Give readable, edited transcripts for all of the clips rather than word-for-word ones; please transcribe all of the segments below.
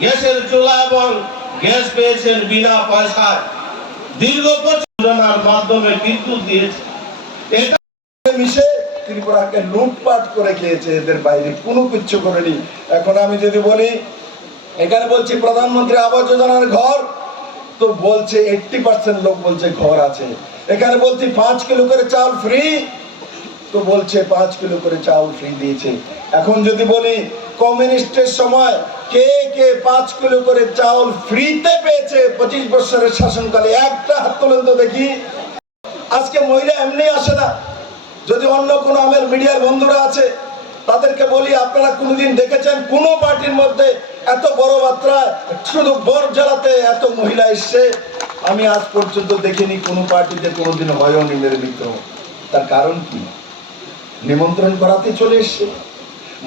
গ্যাসের চুলা এবং গ্যাস পেয়েছেন বিনা পয়সায়। দীর্ঘ যোজনার মাধ্যমে বিদ্যুৎ দিয়েছে। এটা মিশে ত্রিপুরাকে লুটপাট করে খেয়েছে, এদের বাইরে কোনো কিছু করেনি। এখন আমি যদি বলি, এখানে বলছি প্রধানমন্ত্রী আবাস যোজনার ঘর, তো বলছে 80% লোক বলছে ঘর আছে। এখানে বলছি 5 কিলো করে চাল ফ্রি, তো বলছে 5 কিলো করে চাল ফ্রি দিয়েছে। এখন যদি বলি কমিউনিস্টের সময় কে কে 5 কিলো করে চাল ফ্রিতে পেয়েছে 25 বছরের শাসনকালে? একটা হাত তোলেন তো দেখি। আজকে মহিলা এমনি আসে না। যদি অন্য কোনো আমার মিডিয়ার বন্ধুরা আছে তাদেরকে বলি, আপনারা কোনোদিন দেখেছেন কোনো পার্টির মধ্যে এত বড় মাত্রায় শুধু বর জ্বালাতে এত মহিলা এসছে? আমি আজ পর্যন্ত দেখিনি কোনো পার্টিতে কোনোদিন হয়নি মেরে মিত্র। তার কারণ কি? নিমন্ত্রণ করাতে চলে এসছে,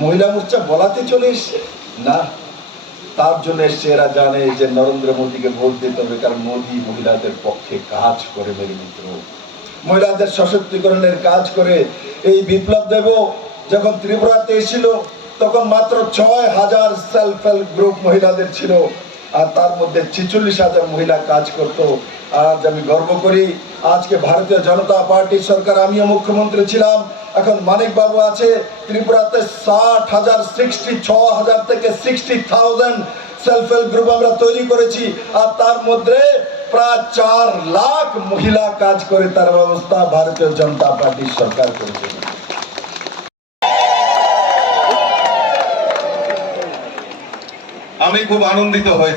মহিলা মোর্চা বলাতে চলে এসছে না, তার জন্য এসছে। এরা জানে যে নরেন্দ্র মোদীকে ভোট দিতে হবে, কারণ মোদী মহিলাদের পক্ষে কাজ করে মেরে মিত্র, মহিলাদের সশক্তিকরণের কাজ করে। এই বিপ্লব দেব যখন ত্রিপুরাতে এসেছিল তখন মাত্র 6,000 সেলফ হেল্প গ্রুপ মহিলাদের ছিল, আর তার মধ্যে 46,000 মহিলা কাজ করত। আজ আমি গর্ব করি, আজকে ভারতীয় জনতা পার্টির সরকার, আমিও মুখ্যমন্ত্রী ছিলাম, এখন মানিক বাবু আছে, ত্রিপুরাতে 60,000 66,000 থেকে 60,000 সেলফ হেল্প গ্রুপ আমরা তৈরি করেছি, আর তার মধ্যে প্রায় 4 লাখ মহিলা কাজ করে। তার ব্যবস্থা ভারতীয় জনতা পার্টির সরকার করেছে। আমি খুব আনন্দিত হয়েছি।